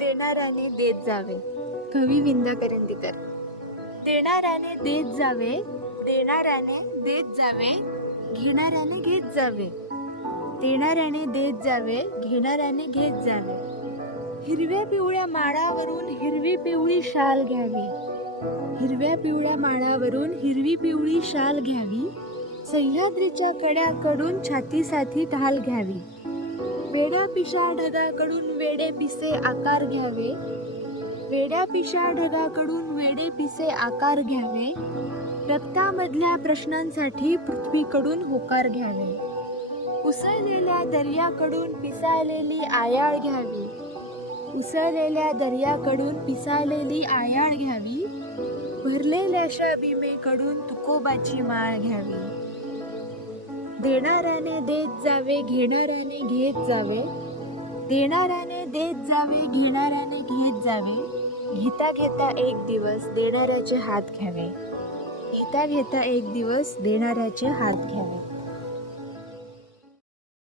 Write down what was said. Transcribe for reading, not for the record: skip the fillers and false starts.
देणाऱ्याने देत जावे. कवी विंदा करंदीकर. देणाऱ्याने देत जावे, देणाऱ्याने देत जावे, घेणाऱ्याने घेत जावे. देणाऱ्याने देत जावे, घेणाऱ्याने घेत जावे. हिरव्या पिवळ्या माळावरून हिरवी पिवळी शाल घ्यावी. हिरव्या पिवळ्या माळावरून हिरवी पिवळी शाल घ्यावी. सह्याद्रीच्या कड्याकडून छातीसाठी ढाल घ्यावी. वेड्या पिशा ढगाकडून वेडे पिसे आकार घ्यावे. वेड्या पिशा ढगाकडून वेडे पिसे आकार घ्यावे. रक्तामधल्या प्रश्नांसाठी पृथ्वीकडून होकार घ्यावे. उसळलेल्या दर्याकडून पिसाळलेली आयाळ घ्यावी. उसळलेल्या दर्याकडून पिसाळलेली आयाळ घ्यावी. भरलेल्याशा भीमेकडून तुकोबाची माळ घ्यावी. देणाऱ्याने देत जावे, घेणाऱ्याने घेत जावे. देणाऱ्याने देत जावे, घेणाऱ्याने घेत जावे. घेता घेता एक दिवस देणाऱ्याचे हात घ्यावे. घेता घेता एक दिवस देणाऱ्याचे हात घ्यावे.